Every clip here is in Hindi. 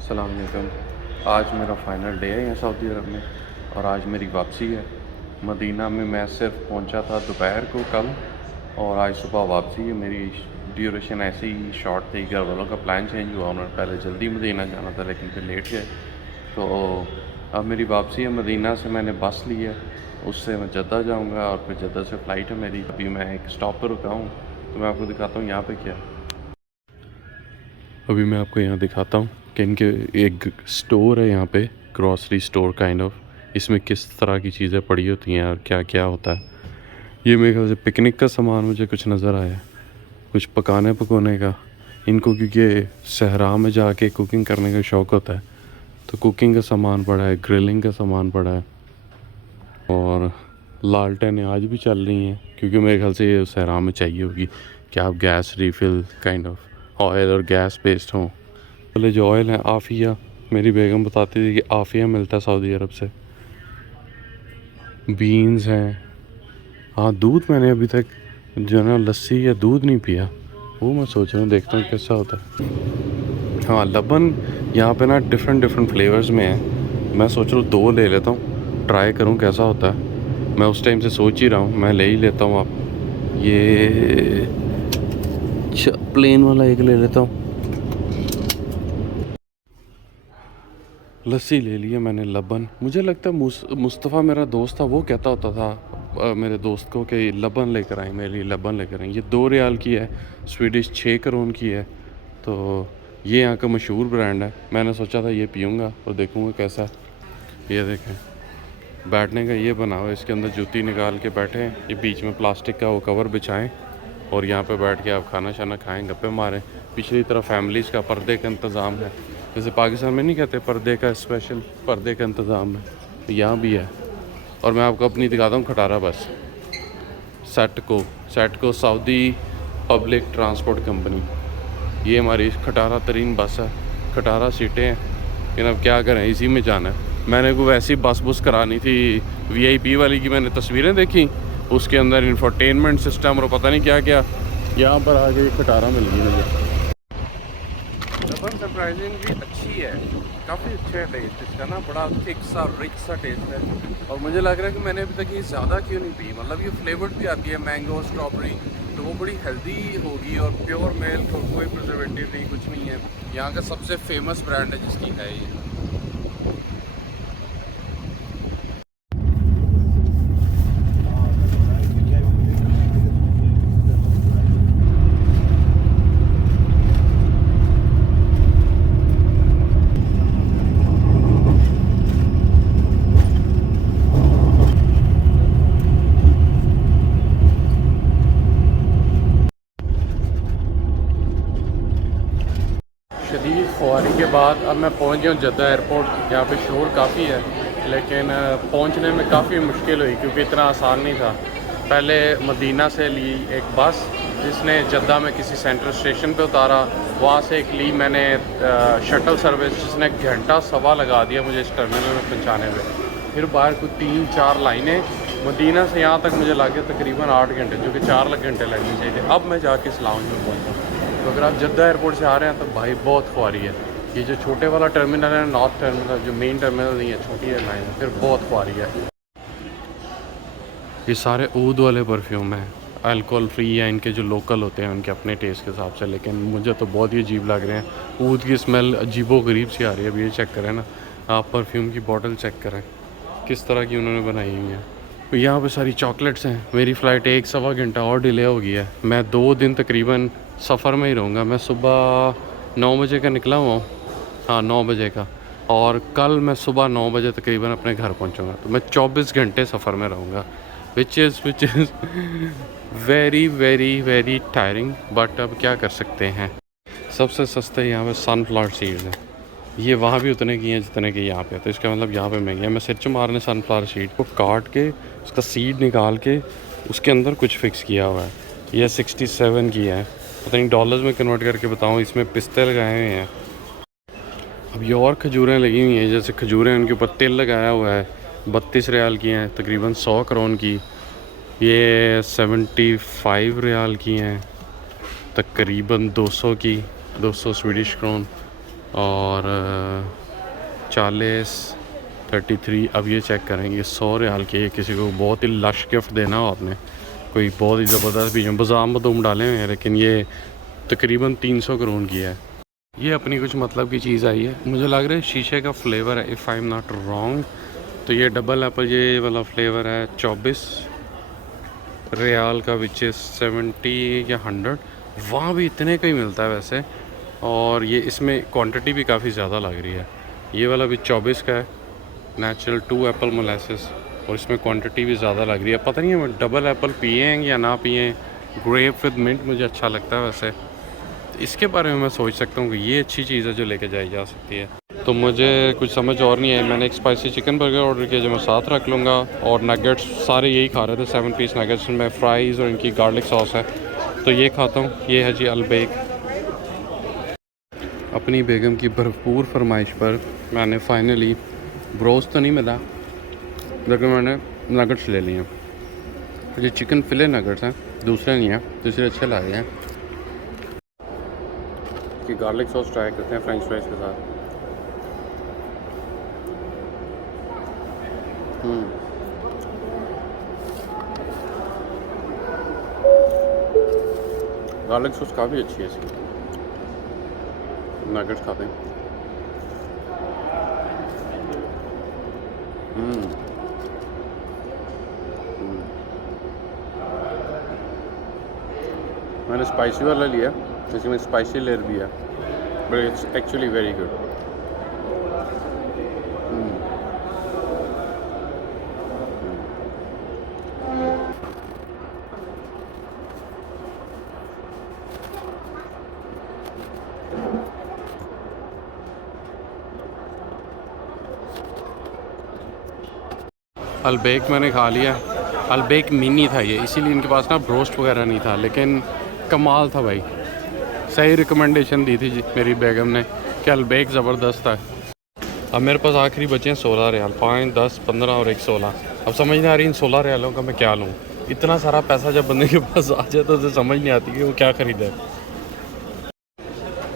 अस्सलाम वालेकुम। आज मेरा फ़ाइनल डे है यहाँ सऊदी अरब में और आज मेरी वापसी है। मदीना में मैं सिर्फ पहुँचा था दोपहर को कल और आज सुबह वापसी है। मेरी ड्यूरेशन ऐसे ही शॉर्ट थी, घर वालों का प्लान चेंज हुआ, उन्होंने पहले जल्दी मदीना जाना था लेकिन फिर लेट गए। तो अब मेरी वापसी है। मदीना से मैंने बस ली है, उससे मैं जद्दा जाऊँगा और फिर जद्दा से फ़्लाइट है मेरी। अभी मैं एक स्टॉप पर रुका हूँ तो मैं आपको दिखाता हूँ यहाँ पे क्या है। अभी मैं आपको यहाँ दिखाता हूँ कि इनके एक स्टोर है यहाँ पे, ग्रॉसरी स्टोर काइंड ऑफ। इसमें किस तरह की चीज़ें पड़ी होती हैं और क्या क्या होता है। ये मेरे ख्याल से पिकनिक का सामान मुझे कुछ नज़र आया, कुछ पकाने पकाने का। इनको क्योंकि सहरा में जाके कुकिंग करने का शौक़ होता है तो कुकिंग का सामान पड़ा है, ग्रिलिंग का सामान पड़ा है। और लालटेनें आज भी चल रही हैं क्योंकि मेरे ख्याल से ये सहरा में चाहिए होगी कि आप gas refill kind of oil और गैस बेस्ड हों। पहले जो ऑयल है आफ़िया, मेरी बेगम बताती थी कि आफ़िया मिलता है सऊदी अरब से। बीन्स हैं। हाँ, दूध मैंने अभी तक जो है ना लस्सी या दूध नहीं पिया, वो मैं सोच रहा हूँ, देखता हूँ कैसा होता है। हाँ, लबन यहाँ पे ना डिफरेंट डिफरेंट फ्लेवर्स में है। मैं सोच रहा हूँ 2 ले लेता हूँ, ट्राई करूँ कैसा होता है। मैं उस टाइम से सोच ही रहा हूँ मैं ले ही लेता हूँ। आप ये प्लेन वाला एक ले लेता हूँ। लस्सी ले लिया मैंने, लबन। मुझे लगता है मुस्तफ़ा मेरा दोस्त था, वो कहता होता था मेरे दोस्त को कि लबन लेकर आए, मेरे लिए लबन लेकर आए। ये 2 रियाल की है, स्वीडिश 6 करोन की है। तो ये यहाँ का मशहूर ब्रांड है। मैंने सोचा था ये पीऊँगा और देखूँगा कैसा है। ये देखें, बैठने का ये बना हुआ, इसके अंदर जूती निकाल के बैठे हैं। ये बीच में प्लास्टिक का वो कवर बिछाएँ और यहाँ पे बैठ के आप खाना शाना खाएँ, गप्पे मारें। पिछली तरफ फैमिलीज़ का पर्दे का इंतज़ाम है, जैसे पाकिस्तान में नहीं कहते पर्दे का, स्पेशल पर्दे का इंतज़ाम है, तो यहाँ भी है। और मैं आपको अपनी दिखाता हूँ खटारा बस, सेटको सऊदी पब्लिक ट्रांसपोर्ट कंपनी। ये हमारी खटारा तरीन बस है, खटारा सीटें हैं, लेकिन अब क्या करें, इसी में जाना है। मैंने को वैसी बस बुस करानी थी VIP वाली की, मैंने तस्वीरें देखी, उसके अंदर इंफोटेनमेंट सिस्टम और पता नहीं क्या क्या। यहाँ पर आके खटारा मिल गई मुझे। लबन सरप्राइजिंगली अच्छी है, काफ़ी अच्छा है टेस्ट इसका ना, बड़ा थिक सा रिच सा टेस्ट है। और मुझे लग रहा है कि मैंने अभी तक ये ज़्यादा क्यों नहीं पी, मतलब ये फ्लेवर्ड भी आती है, मैंगो स्ट्रॉबेरी, तो वो बड़ी हेल्दी होगी और प्योर मिल्क और कोई प्रिजर्वेटिव नहीं, कुछ नहीं है। यहाँ का सबसे फेमस ब्रांड है जिसकी है ये। शदीद ख्वारी के बाद अब मैं पहुंच गया हूँ जद्दा एयरपोर्ट। यहाँ पे शोर काफ़ी है लेकिन पहुंचने में काफ़ी मुश्किल हुई क्योंकि इतना आसान नहीं था। पहले मदीना से ली एक बस जिसने जद्दा में किसी सेंट्रल स्टेशन पे उतारा, वहाँ से एक ली मैंने शटल सर्विस जिसने घंटा सवा लगा दिया मुझे इस टर्मिनल में पहुँचाने में। फिर बाहर कुछ 3-4 लाइनें, मदीना से यहाँ तक मुझे लगे तकरीबन 8 घंटे, जो कि 4 घंटे लगने चाहिए थे। अब मैं जाके इस लाउंज में पहुँचा। तो अगर आप जद्दा एयरपोर्ट से आ रहे हैं तो भाई बहुत ख्वारी है। ये जो छोटे वाला टर्मिनल है, नॉर्थ टर्मिनल, जो मेन टर्मिनल नहीं है, छोटी एयरलाइन है, फिर बहुत ख्वारी है। ये सारे ऊद वाले परफ्यूम हैं, अल्कोहल फ्री है, इनके जो लोकल होते हैं उनके अपने टेस्ट के हिसाब से, लेकिन मुझे तो बहुत ही अजीब लग रहे हैं। ऊद की स्मेल अजीबो गरीब सी आ रही है। अभी ये चेक करें ना, आप परफ्यूम की बॉटल चेक करें किस तरह की उन्होंने बनाई हुई है। तो यहाँ पे सारी चॉकलेट्स हैं। मेरी फ़्लाइट 1-1.25 घंटा और डिले हो गई है। मैं 2 दिन तकरीबन सफ़र में ही रहूँगा। मैं सुबह 9 बजे का निकला हुआ हूँ, हाँ 9 बजे का, और कल मैं सुबह 9 बजे तकरीबन अपने घर पहुँचूँगा। तो मैं 24 घंटे सफ़र में रहूँगा, which is very very very tiring, but अब क्या कर सकते हैं। सबसे सस्ते यहाँ पे सनफ्लावर सीड्स हैं। ये वहाँ भी उतने की हैं जितने की यहाँ पे, तो इसका मतलब यहाँ पे महंगी है। मैं सिर्च मारने सनफ्लावर सीड को काट के उसका सीड निकाल के उसके अंदर कुछ फ़िक्स किया हुआ है। ये 67 की है, पता नहीं डॉलर्स में कन्वर्ट करके बताऊँ। इसमें पिस्ते लगाए हुए हैं। अब ये और खजूरें लगी हुई हैं, जैसे खजूरें उनके ऊपर तेल लगाया हुआ है। 32 रियाल की हैं, तकरीबन 100 करोन की। ये 75 रियाल की हैं, तकरीबन 200 की, 200 स्वीडिश क्रोन। और 40 33। अब ये चेक करेंगे 100 रियाल के। किसी को बहुत ही लश गिफ्ट देना हो आपने, कोई बहुत ही ज़बरदस्त भी बादाम बदूम डाले हुए हैं, लेकिन ये तकरीबन 300 करोड़ की है। ये अपनी कुछ मतलब की चीज़ आई है, मुझे लग रहा है शीशे का फ्लेवर है, if I am not wrong. तो ये डबल एप्पल ये वाला फ्लेवर है 24 रियाल का, विच इज़ 70 या 100। वहाँ भी इतने का ही मिलता है वैसे। और ये इसमें क्वांटिटी भी काफ़ी ज़्यादा लग रही है। ये वाला भी 24 का है, नेचुरल 2 एप्पल मोलेसिस, और इसमें क्वांटिटी भी ज़्यादा लग रही है। पता नहीं है डबल एप्पल पिए या ना पिए। ग्रेप विद मिंट मुझे अच्छा लगता है वैसे। इसके बारे में मैं सोच सकता हूँ कि ये अच्छी चीज़ है जो लेके जाई जा सकती है। तो मुझे कुछ समझ और नहीं है। मैंने एक स्पाइसी चिकन बर्गर ऑर्डर किया जो मैं साथ रख लूँगा, और नगेट्स सारे यही खा रहे थे, 7 पीस नगेट्स में फ्राइज़ और इनकी गार्लिक सॉस है, तो ये खाता हूँ। ये है जी अलबेक। अपनी बेगम की भरपूर फरमाइश पर मैंने फाइनली ब्रोस्ट तो नहीं मिला, लेकिन मैंने नगेट्स ले लिए। ये चिकन फिले नगेट्स हैं, दूसरे नहीं हैं, दूसरे अच्छे लगे हैं। कि गार्लिक सॉस ट्राई करते हैं फ्रेंच फ्राइज के साथ। गार्लिक सॉस काफ़ी अच्छी है इसकी। नगेट्स खाते हैं। मैंने स्पाइसी वाला लिया, इसमें स्पाइसी लेयर भी है, but it's actually very good. Al Baik मैंने खा लिया। अलबेक मिनी था ये, इसीलिए इनके पास ना ब्रोस्ट वगैरह नहीं था, लेकिन कमाल था भाई। सही रिकमेंडेशन दी थी जी मेरी बेगम ने कि अलबेक ज़बरदस्त है। अब मेरे पास आखिरी बचे हैं 16 रियाल, 5, 10, 15 और 1 16। अब समझ नहीं आ रही इन 16 रियालों का मैं क्या लूँ। इतना सारा पैसा जब बंदे के पास आ जाए तो उसे समझ नहीं आती कि वो क्या ख़रीदे।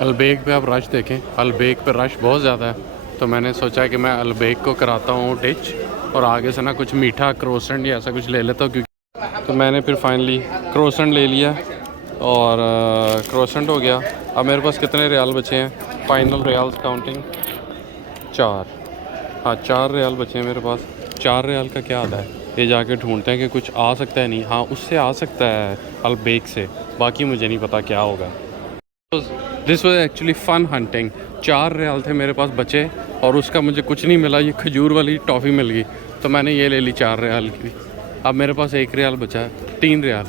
अलबेक पे आप रश देखें, अलबेक पे रश बहुत ज़्यादा है, तो मैंने सोचा कि मैं अलबेक को कराता हूँ डिच, और आगे से ना कुछ मीठा क्रोसेंट या ऐसा कुछ ले लेता हूँ, क्योंकि तो मैंने फिर फाइनली क्रोसेंट ले लिया, और क्रोसेंट हो गया। अब मेरे पास कितने रियाल बचे हैं, फाइनल रियाल्स काउंटिंग 4। हाँ 4 रियाल बचे हैं मेरे पास। 4 रियाल का क्या आता है, ये जाके ढूंढते हैं कि कुछ आ सकता है। नहीं, हाँ उससे आ सकता है अलबेक से, बाकी मुझे नहीं पता क्या होगा। This was actually fun hunting. 4 riyal थे मेरे पास बचे, और उसका मुझे कुछ नहीं मिला। ये खजूर वाली टॉफ़ी मिल गई, तो मैंने ये ले ली 4 रियाल की। अब मेरे पास 1 रियाल बचा है, 3 रियाल,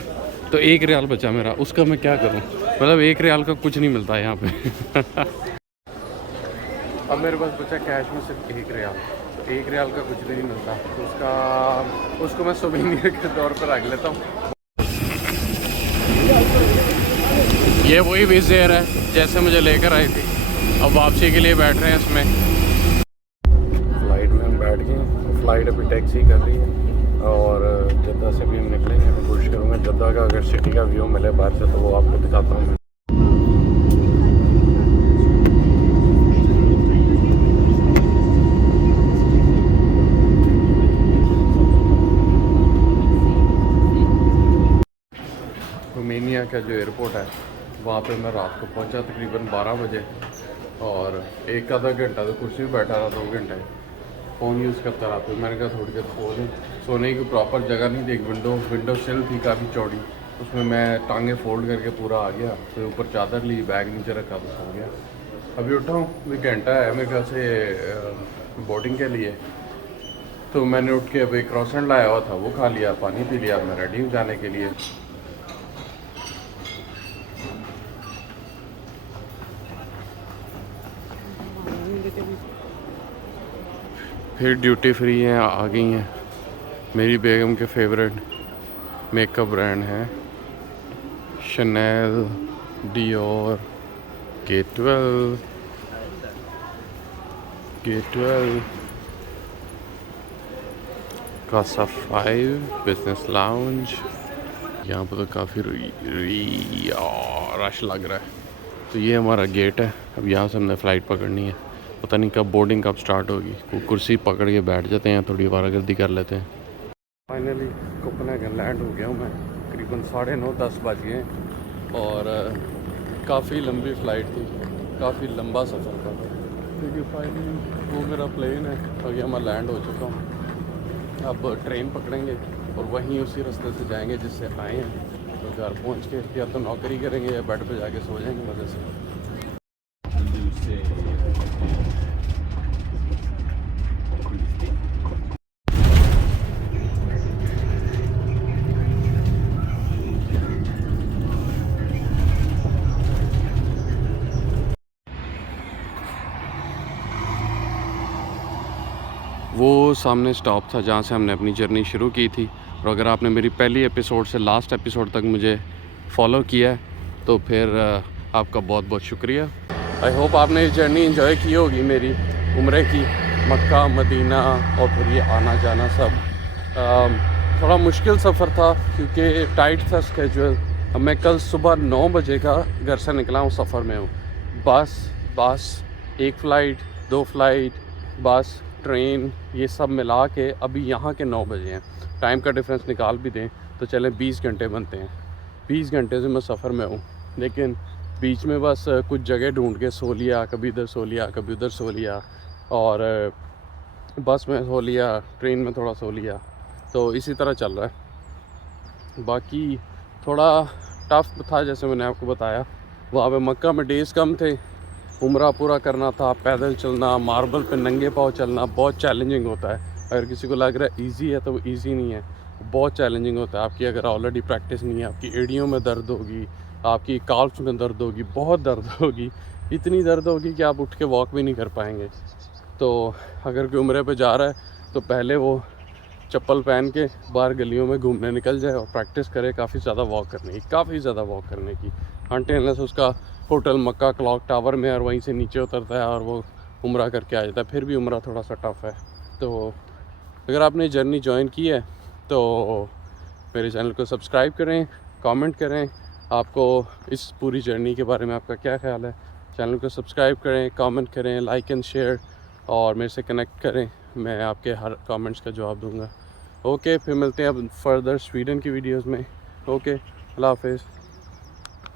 तो 1 रियाल बचा मेरा, उसका मैं क्या करूं। मतलब 1 रियाल का कुछ नहीं मिलता है यहाँ पे। अब मेरे पास बचा कैश में सिर्फ 1 रियाल, तो 1 रियाल का कुछ भी नहीं मिलता, तो उसको मैं सुवेनियर के तौर पर रख लेता हूँ। ये वही विज़ेयर है जैसे मुझे लेकर आई थी। अब वापसी के लिए बैठ रहे हैं इसमें। फ़्लाइट में हम बैठ गए। फ़्लाइट अभी टैक्सी कर रही है, और जद्दा से भी हम निकलेंगे। मैं कोशिश करूँगा जद्दा का अगर सिटी का व्यू मिले बाहर से तो वो आपको दिखाता हूँ मैं। रोमानिया का जो एयरपोर्ट है वहाँ पे मैं रात को पहुँचा तकरीबन 12 बजे, और 1 आधा घंटा तो कुर्सी पे बैठा रहा, 2 घंटे फ़ोन यूज़ करता रहा। फिर मैंने कहा थोड़ी देर सो। सोने की प्रॉपर जगह नहीं थी, विंडो सिल थी काफ़ी चौड़ी, उसमें मैं टांगे फोल्ड करके पूरा आ गया। फिर ऊपर चादर ली, बैग नीचे रखा, तो सो गया। अभी उठा हूँ, अभी घंटा है मेरे ख्याल से बोर्डिंग के लिए। तो मैंने उठ के अभी क्रॉसेंट लाया हुआ था वो खा लिया, पानी पी लिया। मैं रेडी हूँ जाने के लिए। फिर ड्यूटी फ्री हैं आ गई हैं। मेरी बेगम के फेवरेट मेकअप ब्रांड है Chanel, Dior, K12, Casa 5, business lounge. यहाँ पर तो काफ़ी रश लग रहा है। तो ये हमारा गेट है, अब यहाँ से हमने फ़्लाइट पकड़नी है, पता नहीं कब बोर्डिंग कब स्टार्ट होगी। कुर्सी पकड़ के बैठ जाते हैं, थोड़ी वारागर्दी कर लेते हैं। फाइनली कोपेनहेगन लैंड हो गया हूँ मैं, तकरीबन 9:30-10 बज गए और काफ़ी लंबी फ़्लाइट थी, काफ़ी लंबा सफ़र था, क्योंकि फाइनली वो मेरा प्लेन है और यहाँ मैं लैंड हो चुका हूँ। अब ट्रेन पकड़ेंगे और वहीं उसी रास्ते से जाएंगे जिससे आए हैं। तो घर पहुँच के या तो नौकरी करेंगे या बेड पे जाके सो जाएंगे मज़े से। वो सामने स्टॉप था जहाँ से हमने अपनी जर्नी शुरू की थी। और अगर आपने मेरी पहली एपिसोड से लास्ट एपिसोड तक मुझे फॉलो किया है तो फिर आपका बहुत बहुत शुक्रिया। आई होप आपने ये जर्नी एंजॉय की होगी मेरी उम्रे की, मक्का मदीना और फिर ये आना जाना सब। थोड़ा मुश्किल सफ़र था क्योंकि टाइट था स्केजुअल। अब मैं कल सुबह 9 बजे का घर से निकला हूँ, सफ़र में हूँ। बस 1 फ़्लाइट 2 फ़्लाइट बस ट्रेन ये सब मिला के अभी यहाँ के 9 बजे हैं। टाइम का डिफरेंस निकाल भी दें तो चलें 20 घंटे बनते हैं। 20 घंटे से मैं सफ़र में हूँ, लेकिन बीच में बस कुछ जगह ढूंढ के सो लिया, कभी इधर सो लिया कभी उधर सो लिया, और बस में सो लिया, ट्रेन में थोड़ा सो लिया, तो इसी तरह चल रहा है। बाकी थोड़ा टफ़ था, जैसे मैंने आपको बताया। वहाँ पे मक्का में डेज़ कम थे, उम्रा पूरा करना था, पैदल चलना, मार्बल पे नंगे पाँव चलना बहुत चैलेंजिंग होता है। अगर किसी को लग रहा है ईज़ी है तो वो ईज़ी नहीं है, बहुत चैलेंजिंग होता है। आपकी अगर ऑलरेडी प्रैक्टिस नहीं है, आपकी एड़ियों में दर्द होगी, आपकी काल्फ्स में दर्द होगी, बहुत दर्द होगी, इतनी दर्द होगी कि आप उठ के वॉक भी नहीं कर पाएंगे। तो अगर कोई उम्रे पे जा रहा है तो पहले वो चप्पल पहन के बाहर गलियों में घूमने निकल जाए और प्रैक्टिस करे काफ़ी ज़्यादा वॉक करने की अनटिल उसका होटल मक्का क्लॉक टावर में और वहीं से नीचे उतरता है और वो उम्रा करके आ जाता है। फिर भी उम्रा थोड़ा सा टफ़ है। तो अगर आपने जर्नी ज्वाइन की है तो मेरे चैनल को सब्सक्राइब करें, कमेंट करें आपको इस पूरी जर्नी के बारे में आपका क्या ख्याल है। चैनल को सब्सक्राइब करें, कमेंट करें, लाइक एंड शेयर, और मेरे से कनेक्ट करें। मैं आपके हर कमेंट्स का जवाब दूंगा। ओके, फिर मिलते हैं अब फर्दर स्वीडन की वीडियोस में। ओके, अल्लाह हाफ़िज़।